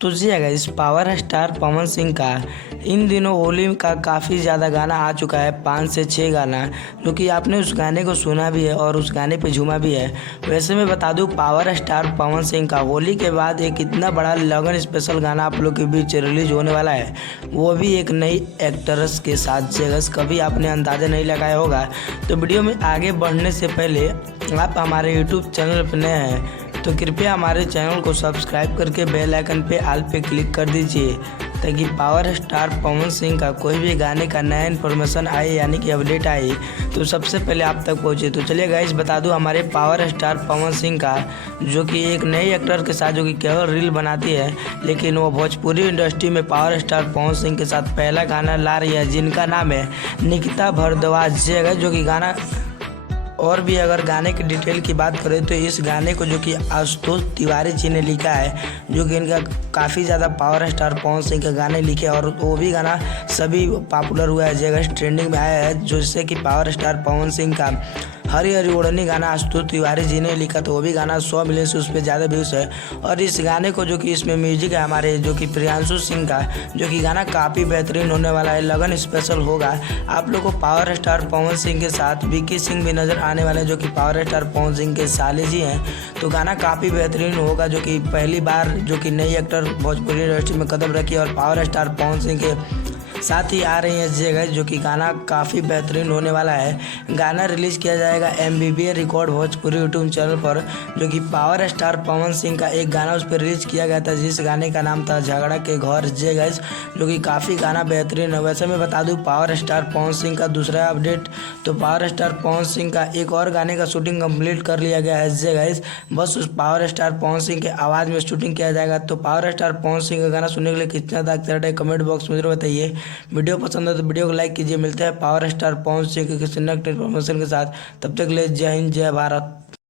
तो जी है guys, power star Pawan Singh का इन दिनों होली का काफ़ी ज़्यादा गाना आ चुका है, 5 से 6 गाना, जो कि आपने उस गाने को सुना भी है और उस गाने पे झूमा भी है। वैसे मैं बता दूं, पावर स्टार पवन सिंह का होली के बाद एक इतना बड़ा लगन स्पेशल गाना आप लोग के बीच रिलीज होने वाला है, वो भी एक नई एक्ट्रेस के साथ। जगस कभी आपने अंदाज़ा नहीं लगाया होगा। तो वीडियो में आगे बढ़ने से पहले आप हमारे यूट्यूब चैनल पर नए हैं तो कृपया हमारे चैनल को सब्सक्राइब करके बेल आइकन पे ऑल पे क्लिक कर दीजिए, ताकि पावर स्टार पवन सिंह का कोई भी गाने का नया इन्फॉर्मेशन आए, यानी कि अपडेट आए, तो सबसे पहले आप तक पहुंचे। तो चलिए गाइस, बता दूं, हमारे पावर स्टार पवन सिंह का, जो कि एक नई एक्टर के साथ जो कि केवल रील बनाती है, लेकिन वो भोजपुरी इंडस्ट्री में पावर स्टार पवन सिंह के साथ पहला गाना ला रही है, जिनका नाम है निकिता भारद्वाज। जो कि गाना, और भी अगर गाने की डिटेल की बात करें तो इस गाने को जो कि आशुतोष तिवारी जी ने लिखा है, जो कि इनका काफ़ी ज़्यादा पावर स्टार पवन सिंह के गाने लिखे, और वो भी गाना सभी पॉपुलर हुआ है, जगह ट्रेंडिंग में आया है, जिससे कि पावर स्टार पवन सिंह का हरी हरी ओढ़नी गाना आशुतोष तिवारी जी ने लिखा, तो वो भी गाना 100 मिलियन से उस पर ज़्यादा व्यूज़ है। और इस गाने को जो कि इसमें म्यूजिक है हमारे जो कि प्रियांशु सिंह का, जो कि गाना काफ़ी बेहतरीन होने वाला है, लगन स्पेशल होगा। आप लोग को पावर स्टार पवन सिंह के साथ विकी सिंह भी नज़र आने वाले हैं, जो कि पावर स्टार पवन सिंह के साले जी हैं। तो गाना काफ़ी बेहतरीन होगा, जो कि पहली बार जो कि नई एक्टर भोजपुरी इंडस्ट्री में कदम रखी और पावर स्टार पवन सिंह के साथ ही आ रही है जगह, जो कि गाना काफ़ी बेहतरीन होने वाला है। गाना रिलीज़ किया जाएगा MBBA record Bhojpuri YouTube channel पर, जो कि पावर स्टार पवन सिंह का एक गाना उस पर रिलीज़ किया गया था, जिस गाने का नाम था झगड़ा के घर जगह, जो कि काफ़ी गाना बेहतरीन है। वैसे मैं बता दूं, पावर स्टार पवन सिंह का दूसरा अपडेट, तो पावर स्टार पवन सिंह का एक और गाने का शूटिंग कंप्लीट कर लिया गया है जगह, बस उस पावर स्टार पवन सिंह के आवाज़ में शूटिंग किया जाएगा। तो पावर स्टार पवन सिंह का गाना सुनने के लिए कितना था एक्साइटेड है, कमेंट बॉक्स में जरूर बताइए। वीडियो पसंद है तो वीडियो को लाइक कीजिए। मिलते हैं पावर स्टार पवन सिंह के किसी नेक्स्ट इन्फॉर्मेशन के साथ, तब तक ले जय हिंद जय भारत।